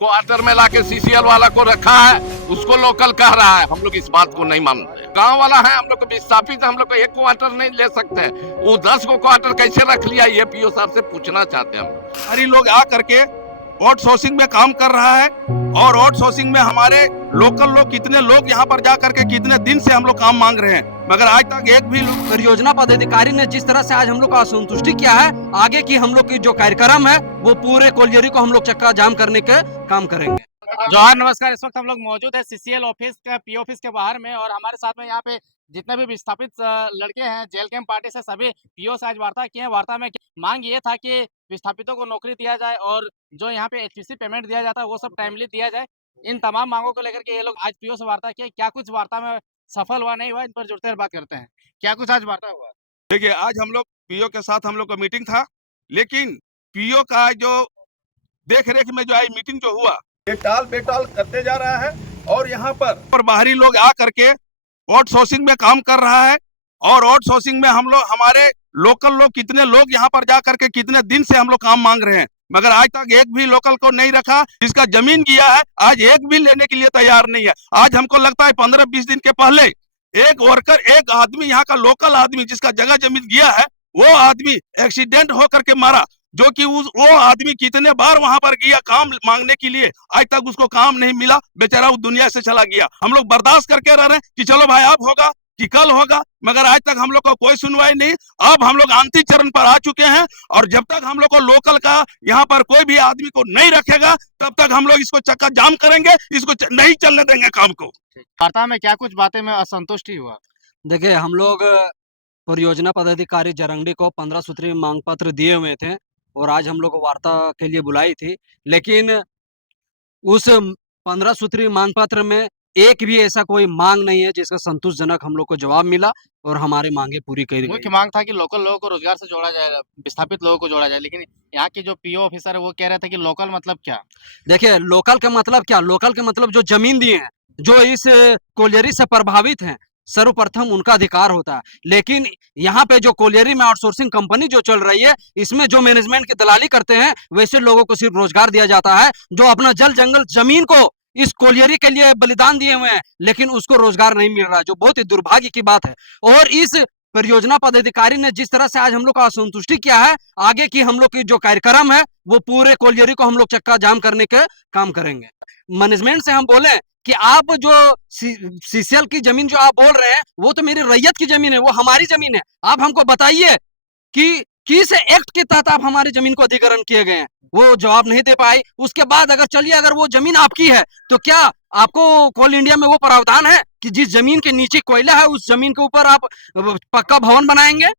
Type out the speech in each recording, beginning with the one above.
Quarter में लाके CCL वाला को रखा है, उसको लोकल कह रहा है। हम लोग इस बात को नहीं मानते। गांव वाला है, हम लोग को विस्थापित, हम लोग को एक क्वार्टर नहीं ले सकते। वो 10 को क्वार्टर कैसे रख लिया, ये पीओ साहब से पूछना चाहते हैं हम। सारी लोग आ करके आउटसोर्सिंग में काम कर रहा है और आउटसोर्सिंग में हमारे लोकल लोग कितने लोग यहाँ पर जा करके कितने दिन से हम लोग काम मांग रहे हैं, मगर आज तक एक भी परियोजना पदाधिकारी ने जिस तरह से आज हम लोग का असंतुष्टि किया है, आगे की हम लोग की जो कार्यक्रम है वो पूरे कोलियरी को हम लोग चक्का जाम करने के काम करेंगे। जोहार, नमस्कार। इस वक्त हम लोग मौजूद है सीसीएल ऑफिस का पी ऑफिस के बाहर में, और हमारे साथ में यहाँ पे जितने भी विस्थापित लड़के हैं जेल कैंप पार्टी से, सभी पीओ से आज वार्ता किए हैं। वार्ता में मांग ये था कि विस्थापितों को नौकरी दिया जाए और जो यहाँ पे एचपीसी पेमेंट दिया जाता है वो सब टाइमली दिया जाए। इन तमाम मांगों को लेकर के ये लोग आज पीओ से वार्ता किए। क्या कुछ वार्ता में सफल हुआ, नहीं हुआ, इन पर जुड़ते हुए बात करते हैं। क्या कुछ आज वार्ता हुआ? देखिए, आज हम लोग पीओ के साथ हम लोग का मीटिंग था, लेकिन पीओ का जो देख रेख में जो आई मीटिंग जो हुआ, ये टाल बेटाल करते जा रहा है और यहाँ पर बाहरी लोग आ करके आउटसोर्सिंग में काम कर रहा है और आउटसोर्सिंग में हम लोग हमारे लोकल लोग कितने लोग यहाँ पर जा करके कितने दिन से हम लोग काम मांग रहे हैं, मगर आज तक एक भी लोकल को नहीं रखा। जिसका जमीन गया है आज एक भी लेने के लिए तैयार नहीं है। आज हमको लगता है 15-20 दिन के पहले एक वर्कर, एक आदमी, यहाँ का लोकल आदमी जिसका जगह जमीन गया है, वो आदमी एक्सीडेंट होकर के मारा, जो कि वो आदमी कितने बार वहां पर गया काम मांगने के लिए, आज तक उसको काम नहीं मिला। बेचारा वो दुनिया से चला गया। हम लोग बर्दाश्त करके रह रहे हैं कि चलो भाई अब होगा कि कल होगा, मगर आज तक हम लोग को कोई सुनवाई नहीं। अब हम लोग अंतिम चरण पर आ चुके हैं और जब तक हम लोग को लोकल का यहाँ पर कोई भी आदमी को नहीं रखेगा तब तक हम लोग इसको चक्का जाम करेंगे, इसको नहीं चलने देंगे काम को। वार्ता में क्या कुछ बातें में असंतुष्टि हुआ? देखिए, हम लोग परियोजना पदाधिकारी जरंगडी को 15 सूत्री मांग पत्र दिए हुए थे और आज हम लोग को वार्ता के लिए बुलाई थी, लेकिन उस 15 सूत्री मांग पत्र में एक भी ऐसा कोई मांग नहीं है जिसका संतोषजनक हम लोग को जवाब मिला और हमारी मांगे पूरी करी गई। मुख्य मांग था कि लोकल लोगों को रोजगार से जोड़ा जाए, विस्थापित लोगों को जोड़ा जाए, लेकिन यहाँ की जो पीओ ऑफिसर है वो कह रहे थे कि लोकल मतलब क्या? देखिए, लोकल का मतलब क्या? लोकल के मतलब जो जमीन दिए हैं, जो इस कोलियरी से प्रभावित हैं, सर्वप्रथम उनका अधिकार होता है। लेकिन यहाँ पे जो कोलियरी में आउटसोर्सिंग कंपनी जो चल रही है, इसमें जो मैनेजमेंट की दलाली करते हैं, वैसे लोगों को सिर्फ रोजगार दिया जाता है जो अपना जल जंगल जमीन को इस कोलियरी के लिए बलिदान दिए हुए हैं, लेकिन उसको रोजगार नहीं मिल रहा है, जो बहुत ही दुर्भाग्य की बात है। और इस परियोजना पदाधिकारी ने जिस तरह से आज हम लोग का असंतुष्टि किया है, आगे की हम लोग की जो कार्यक्रम है वो पूरे कोलियरी को हम लोग चक्का जाम करने के काम करेंगे। मैनेजमेंट से हम बोले कि आप जो सीसीएल की जमीन जो आप बोल रहे हैं वो तो मेरी रैयत की जमीन है, वो हमारी जमीन है। आप हमको बताइए कि किस एक्ट के तहत आप हमारी जमीन को अधिग्रहण किए गए हैं। वो जवाब नहीं दे पाई। उसके बाद अगर चलिए, अगर वो जमीन आपकी है तो क्या आपको कोल इंडिया में वो प्रावधान है कि जिस जमीन के नीचे कोयला है उस जमीन के ऊपर आप पक्का भवन बनाएंगे?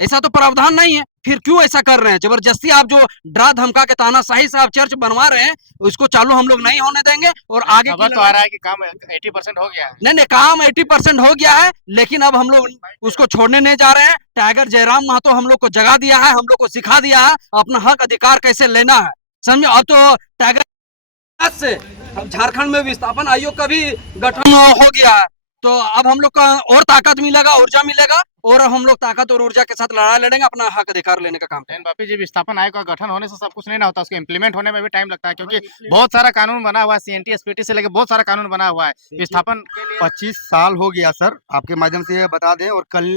ऐसा तो प्रावधान नहीं है। फिर क्यों ऐसा कर रहे हैं? जबरदस्ती आप जो डरा धमका के तानाशाही से आप चर्च बनवा रहे हैं, उसको चालू हम लोग नहीं होने देंगे। और आगे खबर तो आ रहा है कि काम 80% हो गया है। नहीं, काम 80% हो गया है, लेकिन अब हम लोग उसको छोड़ने नहीं जा रहे हैं। टाइगर जयराम महतो हम लोग को जगा दिया है, हम लोग को सिखा दिया है अपना हक अधिकार कैसे लेना है, समझे। अब तो टाइगर से झारखंड में विस्थापन आयोग का भी गठन हो गया है, तो अब हम लोग का और ताकत मिलेगा, ऊर्जा मिलेगा, और हम लोग ताकत और ऊर्जा के साथ लड़ाई लड़ेंगे, अपना हक अधिकार लेने का काम करेंगे। बापी जी, विस्थापन आयोग का गठन होने से सब कुछ नहीं ना होता, उसके इम्प्लीमेंट होने में भी टाइम लगता है, क्योंकि बहुत सारा कानून बना हुआ है, सीएनटी एसपीटी से लेकर बहुत सारा कानून बना हुआ है विस्थापन के लिए। 25 साल हो गया सर, आपके माध्यम से ये बता दें। और कल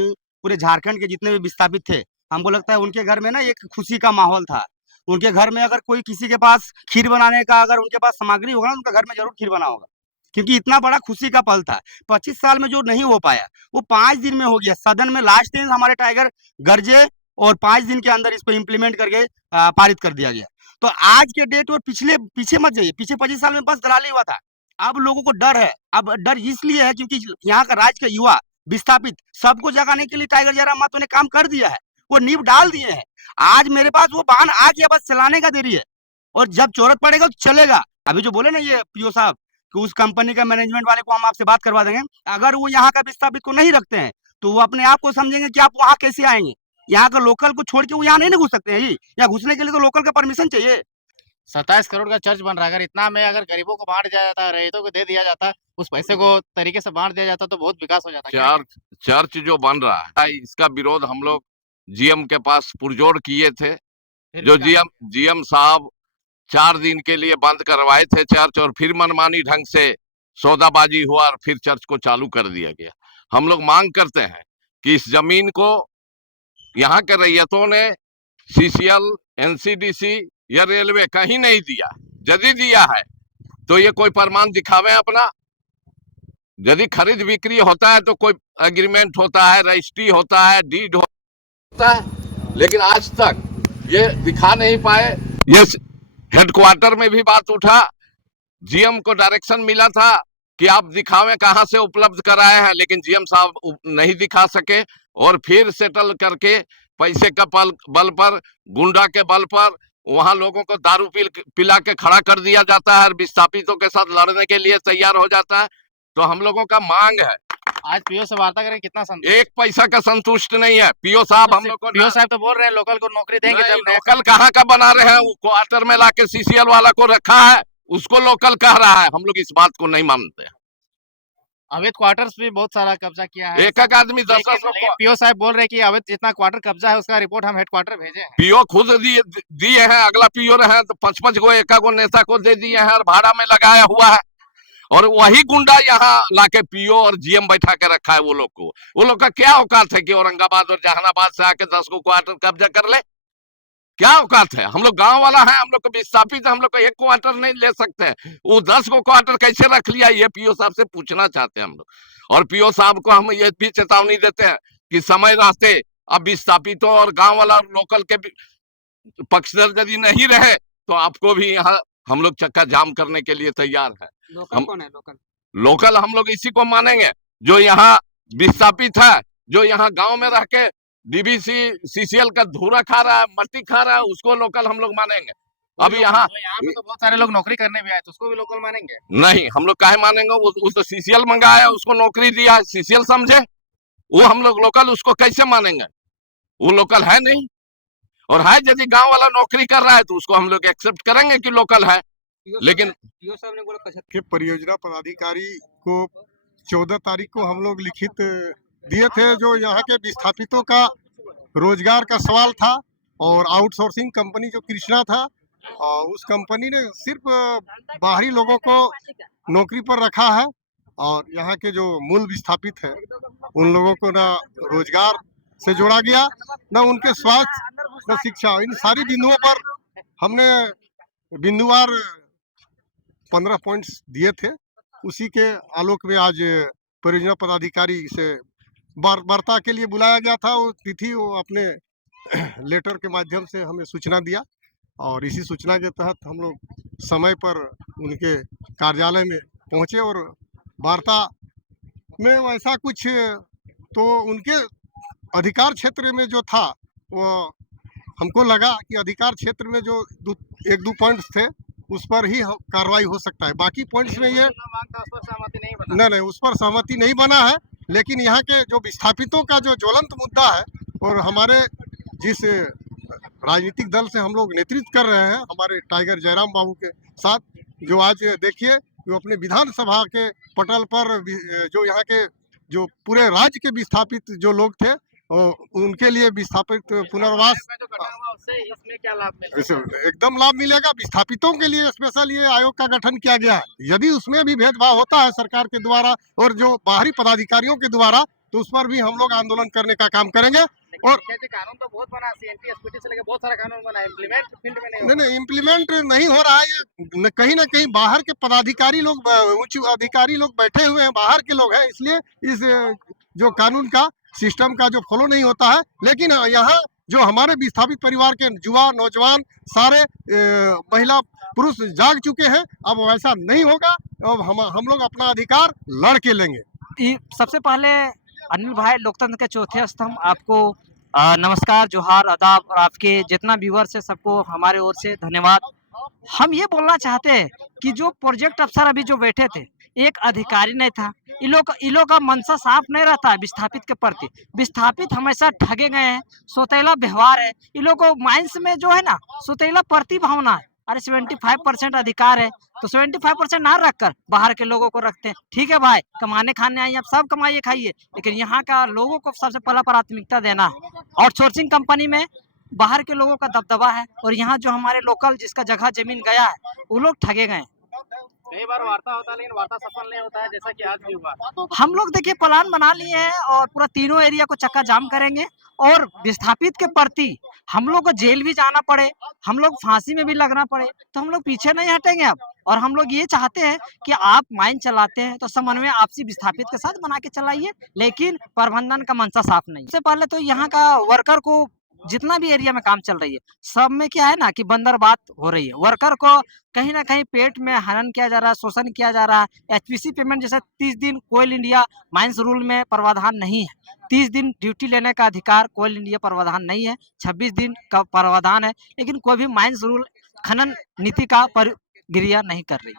पूरे झारखंड के जितने भी विस्थापित थे, हमको लगता है उनके घर में ना एक खुशी का माहौल था। उनके घर में अगर कोई किसी के पास खीर बनाने का अगर उनके पास सामग्री होगा ना, उनका घर में जरूर खीर बना होगा, क्योंकि इतना बड़ा खुशी का पल था। 25 साल में जो नहीं हो पाया वो 5 दिन में हो गया। सदन में लास्ट दिन हमारे टाइगर गरजे और 5 दिन के अंदर इसको इम्प्लीमेंट करके पारित कर दिया गया। तो आज के डेट और पीछे मत जाइए, पीछे 25 साल में बस दलाली हुआ था। अब लोगों को डर है। अब डर इसलिए है क्योंकि यहाँ का राज्य का युवा विस्थापित सबको जगाने के लिए टाइगर जयराम महतो ने काम कर दिया है, वो नींव डाल दिए हैं। आज मेरे पास वो वाहन आ गया, बस चलाने का देरी है, और जब जरूरत पड़ेगा तो चलेगा। अभी जो बोले ना ये पीओ साहब कि उस कंपनी का मैनेजमेंट वाले को हम आपसे बात करवा देंगे, अगर वो यहाँ का विस्थापित को नहीं रखते हैं तो वो अपने आप को समझेंगे कि आप वहाँ कैसे आएंगे। यहाँ का लोकल को छोड़ के वो यहाँ नहीं घुस सकते हैं। यहाँ घुसने के लिए तो लोकल का परमिशन चाहिए। 27 करोड़ का चर्च बन रहा है, अगर इतना में अगर गरीबों को बांट दिया जाता, रैयतों को दे दिया जाता, उस पैसे को तरीके से बांट दिया जाता तो बहुत विकास हो जाता। चर्च जो बन रहा है, इसका विरोध हम लोग जीएम के पास पुरजोर किए थे। जो जीएम साहब 4 दिन के लिए बंद करवाए थे चर्च, और फिर मनमानी ढंग से सौदाबाजी हुआ और फिर चर्च को चालू कर दिया गया। हम लोग मांग करते हैं कि इस जमीन को यहाँ के रैयतों ने सीसीएल, एनसीडीसी या रेलवे कहीं नहीं दिया। यदि दिया है तो ये कोई प्रमाण दिखावे अपना। यदि खरीद बिक्री होता है तो कोई एग्रीमेंट होता है, रजिस्ट्री होता है, डीड होता है, लेकिन आज तक ये दिखा नहीं पाए। ये हेडक्वार्टर में भी बात उठा, जीएम को डायरेक्शन मिला था कि आप दिखावें कहां से उपलब्ध कराए हैं, लेकिन जीएम साहब नहीं दिखा सके, और फिर सेटल करके पैसे का बल पर, गुंडा के बल पर वहां लोगों को दारू पिला के खड़ा कर दिया जाता है और विस्थापितों के साथ लड़ने के लिए तैयार हो जाता है। तो हम लोगों का मांग है, आज पीओ से वार्ता करें, कितना संतुष्ट? एक पैसा का संतुष्ट नहीं है। पीओ साहब हम लोग को, पीओ साहब तो बोल रहे हैं लोकल को नौकरी देंगे। जब लोकल कहाँ का बना रहे हैं, वो क्वार्टर में लाके सीसीएल वाला को रखा है, उसको लोकल कह रहा है। हम लोग इस बात को नहीं मानते। अवैध क्वार्टर्स भी बहुत सारा कब्जा किया है। एक आदमी 10 पीओ साहब बोल रहे हैं कि अवैध जितना क्वार्टर कब्जा है उसका रिपोर्ट हम हेडक्वार्टर भेजे हैं। पीओ खुद दिए हैं, अगला पीओ रहे तो 5-5 गो एक नेता को दे दिए हैं और भाड़ा में लगाया हुआ है, और वही गुंडा यहाँ लाके पीओ और जीएम बैठा के रखा है वो लोग को। वो लोग का क्या औकात है कि औरंगाबाद और जहानाबाद से आके 10 गो क्वार्टर कब्जा कर ले? क्या औकात है? हम लोग गांव वाला है, हम लोग को विस्थापित है, हम लोग को एक क्वार्टर नहीं ले सकते हैं। वो 10 गो क्वार्टर कैसे रख लिया, ये पीओ साहब से पूछना चाहते हैं हम लोग। और पीओ साहब को हम ये भी चेतावनी देते हैं कि समय रहते अब विस्थापितों और गांव वाला लोकल के पक्षधर यदि नहीं रहे तो आपको भी यहाँ हम लोग चक्का जाम करने के लिए तैयार है। लोकल कौन है? लोकल हम लोग इसी को मानेंगे जो यहाँ विस्थापित है, जो यहाँ गांव में रह के डीबीसी सीसीएल का धूरा खा रहा है, मट्टी खा रहा है, उसको लोकल हम लोग मानेंगे। अब यहाँ पे तो बहुत सारे लोग नौकरी करने भी आए, तो उसको भी लोकल मानेंगे? नहीं, हम लोग काहे मानेंगे? उस तो सीसीएल मंगाया, उसको नौकरी दिया है, सीसीएल समझे, वो हम लोग लोकल उसको कैसे मानेंगे? वो लोकल है नहीं। और है यदि गांव वाला नौकरी कर रहा है तो उसको हम लोग एक्सेप्ट करेंगे कि लोकल है। लेकिन पीओ साहब ने बोला के परियोजना पदाधिकारी को 14 तारीख को हम लोग लिखित दिए थे, जो यहाँ के विस्थापितों का रोजगार का सवाल था, और आउटसोर्सिंग कंपनी जो कृष्णा था, उस कंपनी ने सिर्फ बाहरी लोगों को नौकरी पर रखा है, और यहाँ के जो मूल विस्थापित है उन लोगों को ना रोजगार से जोड़ा गया, न उनके स्वास्थ्य, न शिक्षा। इन सारी बिंदुओं पर हमने बिंदुवार 15 पॉइंट्स दिए थे। उसी के आलोक में आज परियोजना पदाधिकारी से वार्ता के लिए बुलाया गया था। वो तिथि वो अपने लेटर के माध्यम से हमें सूचना दिया, और इसी सूचना के तहत हम लोग समय पर उनके कार्यालय में पहुंचे, और वार्ता में वैसा कुछ तो उनके अधिकार क्षेत्र में जो था वो हमको लगा कि अधिकार क्षेत्र में जो 1-2 पॉइंट्स थे उस पर ही कार्रवाई हो सकता है। बाकी पॉइंट्स में ये नहीं, उस पर सहमति नहीं बना है। लेकिन यहाँ के जो विस्थापितों का जो ज्वलंत मुद्दा है, और हमारे जिस राजनीतिक दल से हम लोग नेतृत्व कर रहे हैं, हमारे टाइगर जयराम बाबू के साथ, जो आज देखिए वो अपने विधानसभा के पटल पर जो यहाँ के जो पूरे राज्य के विस्थापित जो लोग थे, उनके लिए विस्थापित पुनर्वास इसमें क्या लाभ मिलेगा? एकदम लाभ मिलेगा। विस्थापितों के लिए स्पेशल ये आयोग का गठन किया गया है। यदि उसमें भी भेदभाव होता है सरकार के द्वारा और जो बाहरी पदाधिकारियों के द्वारा, तो उस पर भी हम लोग आंदोलन करने का काम करेंगे। और कानून तो बहुत बना, सीएनटी एसपीटी से लेकर बहुत सारा कानून बना, इम्प्लीमेंट फील्ड में नहीं, इम्प्लीमेंट नहीं हो रहा है। ये कहीं ना कहीं बाहर के पदाधिकारी लोग, उच्च अधिकारी लोग बैठे हुए हैं, बाहर के लोग हैं, इसलिए इस जो कानून का सिस्टम का जो फॉलो नहीं होता है। लेकिन यहाँ जो हमारे विस्थापित परिवार के युवा, नौजवान, सारे महिला पुरुष जाग चुके हैं। अब वैसा नहीं होगा। अब हम लोग अपना अधिकार लड़ के लेंगे। सबसे पहले अनिल भाई, लोकतंत्र के चौथे स्तंभ, आपको नमस्कार, जोहार, आदाब, और आपके जितना व्यूअर्स है सबको हमारे ओर से धन्यवाद। हम ये बोलना चाहते हैं कि जो प्रोजेक्ट अफसर अभी जो बैठे थे, एक अधिकारी नहीं था। इन लोग का मनसा साफ नहीं रहता है विस्थापित के प्रति। विस्थापित हमेशा ठगे गए हैं, सोतेला व्यवहार है। इन लोग को माइंस में जो है ना सोतेला प्रति भावना है। अरे 75% अधिकार है तो 75% ना रखकर बाहर के लोगों को रखते हैं। ठीक है भाई, कमाने खाने आइए, आप सब कमाइए खाइए, लेकिन यहाँ का लोगों को सबसे पहला प्राथमिकता देना है। आउटसोर्सिंग कंपनी में बाहर के लोगों का दबदबा है और यहाँ जो हमारे लोकल जिसका जगह जमीन गया है वो लोग ठगे गए। कई बार वार्ता होता है लेकिन वार्ता सफल नहीं होता है, जैसा कि आज भी हुआ। हम लोग देखिए प्लान बना लिए हैं और पूरा तीनों एरिया को चक्का जाम करेंगे और विस्थापित के प्रति हम लोग को जेल भी जाना पड़े, हम लोग फांसी में भी लगना पड़े, तो हम लोग पीछे नहीं हटेंगे अब। और हम लोग ये चाहते हैं कि आप माइन चलाते हैं तो समन्वय आपसी विस्थापित के साथ बना के चलाइए, लेकिन प्रबंधन का मंशा साफ नहीं। सबसे पहले तो यहाँ का वर्कर को जितना भी एरिया में काम चल रही है सब में क्या है ना कि बंदरबात हो रही है। वर्कर को कहीं ना कहीं पेट में हनन किया जा रहा है, शोषण किया जा रहा है। एचपीसी पेमेंट जैसे 30 दिन कोयल इंडिया माइंस रूल में प्रावधान नहीं है। 30 दिन ड्यूटी लेने का अधिकार कोयल इंडिया प्रावधान नहीं है, 26 दिन का प्रावधान है, लेकिन कोई भी माइंस रूल खनन नीति का प्रक्रिया नहीं कर रही।